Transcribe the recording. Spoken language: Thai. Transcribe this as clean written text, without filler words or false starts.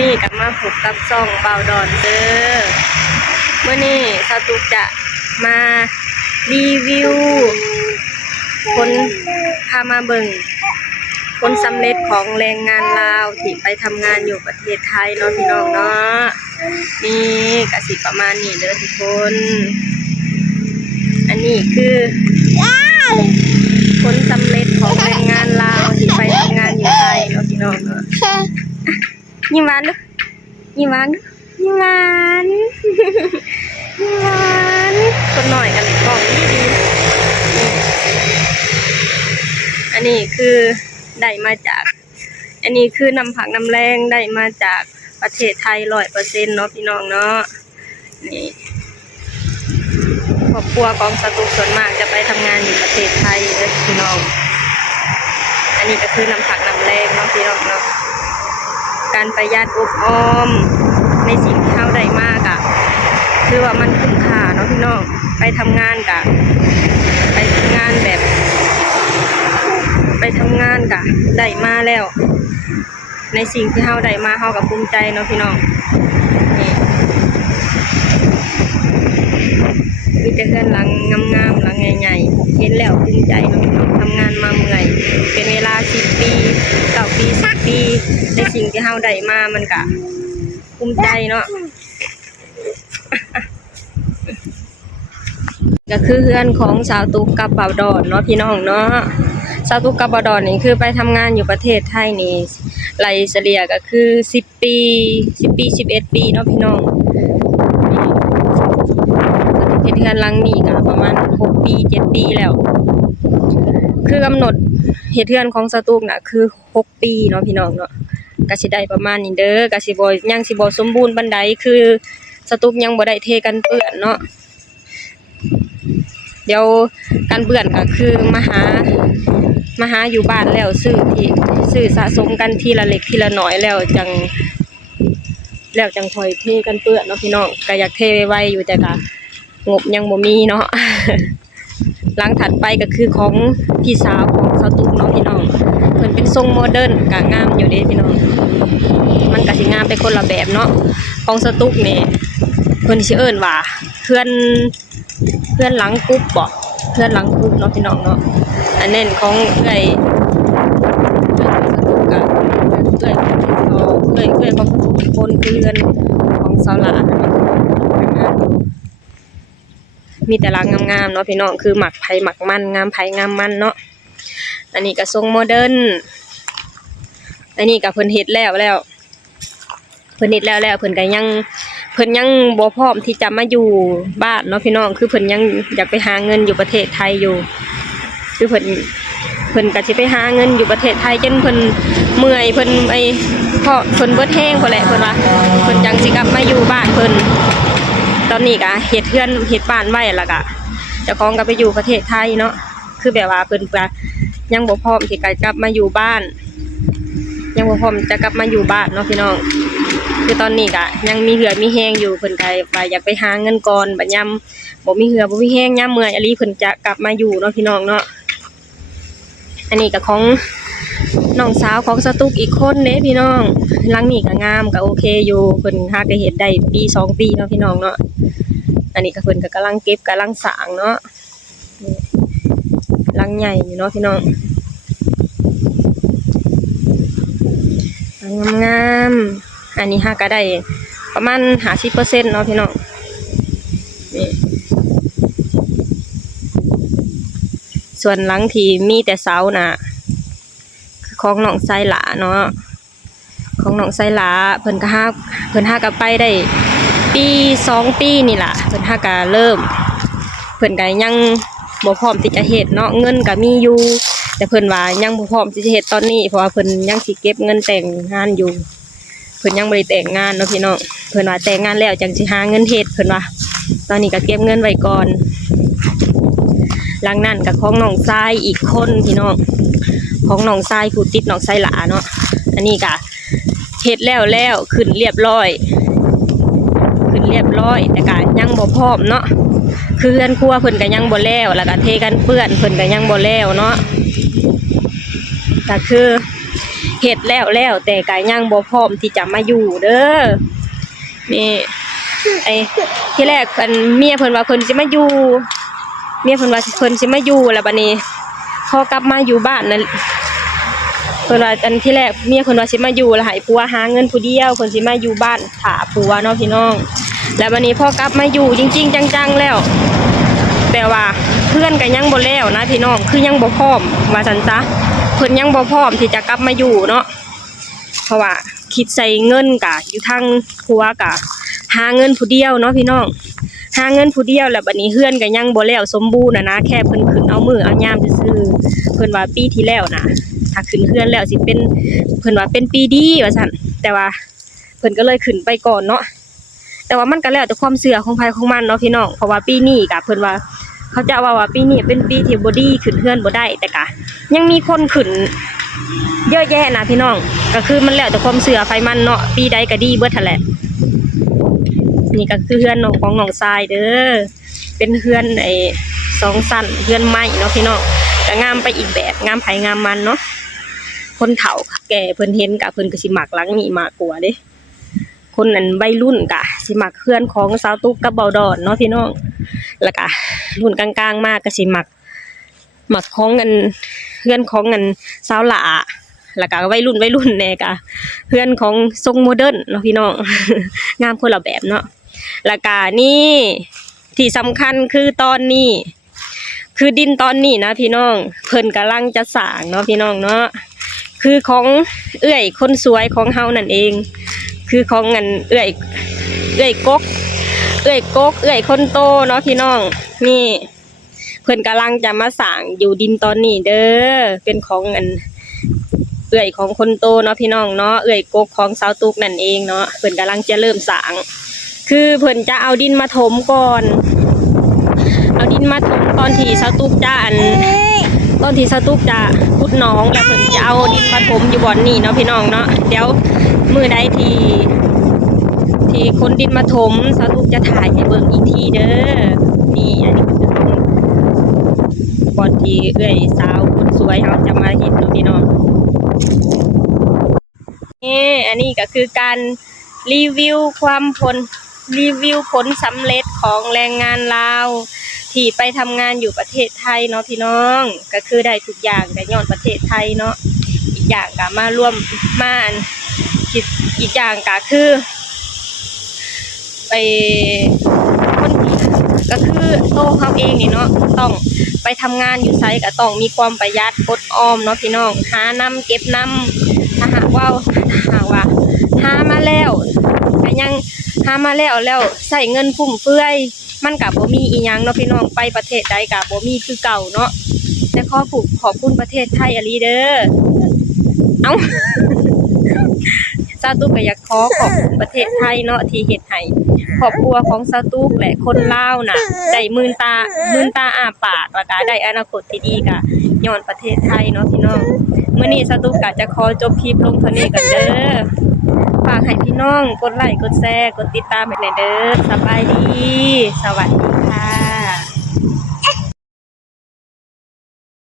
นี้กลับมาพบกับซ่องเบาดอนเด้อเมื่อนี้สตุกจะมารีวิวคนพามาเบิ่งคนสำเร็จของแรงงานลาวที่ไปทำงานอยู่ประเทศไทยเนาะพี่น้องเนาะนี่กสิประมาณนี้เด้อทุกคนอันนี้คือคนสำเร็จของแรงงานลาวที่ไปทำงานอยู่ไทยเนาะพี่น้องเนาะยิ้มหวานดูยิ้มหวานดูยิ้มหวานยิ้มหวานคนหน่อยกันเลยกล่องดีอันนี้คือได้มาจากอันนี้คือนำผักนำแรงได้มาจากประเทศไทย100%เนาะพี่น้องเนาะนี่ครอบครัวของสตุกส่วนมากจะไปทำงานอยู่ประเทศไทยเลยพี่น้องอันนี้ก็คือนำผักนำแรงเนาะพี่น้องเนาะการประหยัดอบออมในสิ่งที่เราได้มากอะคือว่ามันคุ้มค่าเนาะพี่น้องไปทำงานกะไปทำงานแบบไปทำงานกะได้มาแล้วในสิ่งที่เราได้มาเรากับภูมิใจเนาะพี่น้องนี่มีแต่เพื่อนหลังงามๆหลังใหญ่ๆเห็นแล้วภูมิใจเนาะพี่น้องทำงานมาเมื่อยเป็นเวลา10 ปี9 ปี10 ปีในสิ่งที่เราได้มามันกะภูมิใจเนาะก็คือเพื่อนของสาวตุ๊กกับบ่าวดอนเนาะพี่น้องเนาะสาวตุ๊กกับบ่าวดอนนี่คือไปทำงานอยู่ประเทศไทยนี่ไล่เฉลี่ยก็คือ10 ปี11 ปีเนาะพี่น้องเฮ็ดงานหลังนี้ก็ประมาณ6 ปี7 ปีแล้วคือกำหนดเฮ็ดเรือนของสาวตุ๊กน่ะคือ6 ปีเนาะพี่น้องเนาะก็สิได้ประมาณนี้เด้อก็สิบ่ยังสิบ่สมบูรณ์ปานใดคือสาวตุ๊กยังบ่ได้เทกันเปื้อนเนาะเดี๋ยวการเปื้อนก็คือมาหาอยู่บ้านแล้วซื้อสะสมกันทีละเล็กทีละน้อยแล้วจังค่อยเทกันเปื้อนเนาะพี่น้องก็อยากเทไวๆอยู่แต่ก็งบยังบ่มีเนาะ หลังถัดไปก็คือของพี่สาวของสาวตุ๊กเนาะพี่น้องเพิ่นเป็นทรงโมเดิร์นก็งามอยู่เด้พี่น้องมันก็สิงามไปคนละแบบเนาะของสาวตุ๊กนี่เพิ่นสิเอิ้นว่าเพื่อนหลังกุ๊บบ่เพื่อนหลังกุ๊บเนาะพี่น้องเนาะอันนั้นของเอ้ยของสาวตุ๊กคนคือเรือนของสาวหลานมีแต่รักงามๆเนาะพี่น้องคือหมักไผ่หมักมันงามไผ่งามมันเนาะอันนี้ก็ทรงโมเดิร์นอันนี้ก็เพิ่นเฮ็ดแล้วเพิ่นก็ยังบ่พร้อมที่จะมาอยู่บ้านเนาะพี่น้องคือเพิ่นยังอยากไปหาเงินอยู่ประเทศไทยอยู่คือเพิ่นก็สิไปหาเงินอยู่ประเทศไทยจนเพิ่นเมื่อยเพิ่นเพราะเพิ่นเบิดแห้งพุ่นแหละเพิ่นว่าเพิ่นจังสิกลับมาอยู่บ้านเพิ่นตอนนี้ก็เฮ็ดเรือนเฮ็ดบ้านไว้แล้วก็เจ้าของก็ไปอยู่ประเทศไทยเนาะคือแบบว่าเพิ่นก็ยังบ่พร้อมที่จะกลับมาอยู่บ้านยังบ่พร้อมจะกลับมาอยู่บ้านเนาะพี่น้องคือตอนนี้ก็ยังมีเหือมีแห้งอยู่เพิ่นก็ว่าอยากไปหาเงินก่อนบัดยามบ่มีเหือบ่มีแห้งยามเมื่อยอะลีเพิ่นจะกลับมาอยู่เนาะพี่น้องเนาะอันนี้ก็ของน้องสาวของสตุ๊กอีกคนเด้พี่น้องหลังนี้ก็งามก็โอเคอยู่เพิ่นหาก็เฮ็ดได้ปี2 ปีเนาะพี่น้องเนาะอันนี้ก็เพิ่นก็กำลังเก็บกำลังสร้างเนาะหลังใหญ่อยู่เนาะพี่น้องงามๆอันนี้หาก็ได้ประมาณ50%เนาะพี่น้องนี่ส่วนหลังที่มีแต่เสาน่ะคือของน้องไซหลาเนาะของน้องไซหลาเพิ่นหาก็ไปได้ปี2 ปีนี่ล่ะเพิ่นหาก็เริ่มเพิ่นก็ยังบ่พร้อมที่จะเฮ็ดเนาะเงินก็มีอยู่แต่เพิ่นว่ายังบ่พร้อมที่จะเฮ็ดตอนนี้เพราะว่าเพิ่นยังสิเก็บเงินแต่งงานอยู่เพิ่นยังบ่ได้แต่งงานเนาะพี่น้องเพิ่นว่าแต่งงานแล้วจังสิหาเงินเฮ็ดเพิ่นว่าตอนนี้ก็เก็บเงินไว้ก่อนหลังนั้นก็ของน้องทรายอีกคนพี่น้องของน้องทรายผู้ติดน้องไซหลาเนาะอันนี้ก็เฮ็ดแล้วขึ้นเรียบร้อยแต่ก็ยังบ่พร้อมเนาะคือเรือนครัวเพิ่นก็ยังบ่แล้วแล้วก็เทกันเปื้อนเพิ่นก็ยังบ่แล้วเนาะก็คือ เฮ็ดแล้วแต่ก็ยังบ่พร้อมที่จะมาอยู่เด้อนี่ไอ้ที่แรกเพิ่นเมียเพิ่นว่าเพิ่นสิมาอยู่เมียเพิ่นว่าเพิ่นสิมาอยู่แล้วบัดนี้พอกลับมาอยู่บ้านนั่นเพิ่นว่าอันที่แรกเมียเพิ่นว่าสิมาอยู่แล้วให้ผัวหาเงินผู้เดียวเพิ่นสิมาอยู่บ้านถ้าผัวเนาะพี่น้องแล้วบัดนี้พอกลับมาอยู่จริงๆจังๆแล้วแต่ว่าเพื่อนก็ยังบ่แล้วนะพี่น้องคือยังบ่พร้อมว่าซั่นซะเพิ่นยังบ่พร้อมที่จะกลับมาอยู่เนาะเพราะว่าคิดใส่เงินกะอยู่ทางผัวกะหาเงินผู้เดียวเนาะพี่น้องหาเงินผู้เดียวแล้วบัดนี้เฮือนก็ยังบ่แล้วสมบูรณ์นะแค่เพิ่นขึ้นเอามือเอายามซื่อๆเพิ่นว่าปีที่แล้วนะถ้าขึ้นเฮือนแล้วสิเป็นเพิ่นว่าเป็นปีดีว่าซั่นแต่ว่าเพิ่นก็เลยขึ้นไปก่อนเนาะแต่ว่ามันก็แล้วแต่ความเชื่อของไผของมันเนาะพี่น้องเพราะว่าปีนี้ก็เพิ่นว่าเขาจะว่าปีนี้เป็นปีที่บ่ดีขึ้นเฮือนบ่ได้แต่ก็ยังมีคนขึ้นเยอะแยะนะพี่น้องก็คือมันแล้วแต่ความเชื่อไผมันเนาะปีใดก็ดีเบิดหั่นแหละนี่ก็คือเฮือนของน้องทรายเด้อเป็นเฮือนไอ้2ชั้นเฮือนไม้เนาะพี่น้องก็งามไปอีกแบบงามไผงามมันเนาะคนเฒ่าแก่เพิ่นเห็นก็เพิ่นก็สิมักหลังนี้มากกว่าเด้คนนั้นวัยรุ่นก็สิมักเฮือนของสาวตุ๊กกับเบาดอนเนาะพี่น้องแล้วก็รุ่นกลางๆมากก็สิมักของเงินเฮือนของเงินสาวหล่าแล้วก็วัยรุ่นแน่ก็เฮือนของทรงโมเดิร์นเนาะพี่น้อง งามคนละแบบเนาะแล้วก็นี่ที่สำคัญคือตอนนี้คือดินตอนนี้นะพี่น้องเพิ่นกำลังจะสร้างเนาะพี่น้องเนาะคือของเอื้อยคนสวยของเฮานั่นเองคือของเงินเอื้อยกกเอื้อยคนโตเนาะพี่น้องนี่เพิ่นกำลังจะมาสร้างอยู่ดินตอนนี้เด้อเป็นของเงินเอื้อยของคนโตเนาะพี่น้องเนาะเอื้อยกกของสาวตุกนั่นเองเนาะเพิ่นกำลังจะเริ่มสร้างคือเพิ่นจะเอาดินมาถมก่อนเอาดินมาถมตอนที่สาวตุกจะตอนที่สาวตุกจะขุดหนองแล้วเพิ่นจะเอาดินมาถมอยู่บ่อนนี้เนาะพี่น้องเนาะเดี๋ยวมื้อใดที่คนดินมาถมสาวตุกจะถ่ายให้เบิ่งอีกทีเด้อนี่อันนี้คือก่อนที่เอื้อยสาวคนสวยเฮาจะมาเห็นเนาะพี่น้องนี่อันนี้ก็คือการรีวิวผลสำเร็จของแรงงานลาวที่ไปทำงานอยู่ประเทศไทยเนาะพี่น้องก็คือได้ทุกอย่างแต่ย้อนประเทศไทยเนาะอีกอย่างก็มาร่วมมาอีกอย่างก็คือไปคนก็คือโตเขาเองนี่เนาะต้องไปทำงานอยู่ไสก็ต้องมีความประหยัดอดออมเนาะพี่น้องหานำเก็บนำถ้าหากว่าหามาแล้วก็ยังหามาแล้วใส่เงินฟุ่มเฟือยมันก็บ่มีอีหยังเนาะพี่น้องไปประเทศใดก็บ่มีคือเก่าเนาะแต่ขอบคุณประเทศไทยอลีเด้อเอ้าซาตุกก็อยากขอบคุณประเทศไทยเนาะที่เฮ็ดให้ครอบครัวของซาตุกและคนลาวน่ะได้มื่นตาอ้าปากแล้วก็ได้อนาคตที่ดีก็ย้อนประเทศไทยเนาะพี่น้องมื้อนี้ซาตุกก็จะขอจบคลิปลงเท่านี้กันเด้อฝากให้พี่น้องกดไลค์กดแชร์กดติดตามให้หน่อยเด้อสบายดีสวัสดี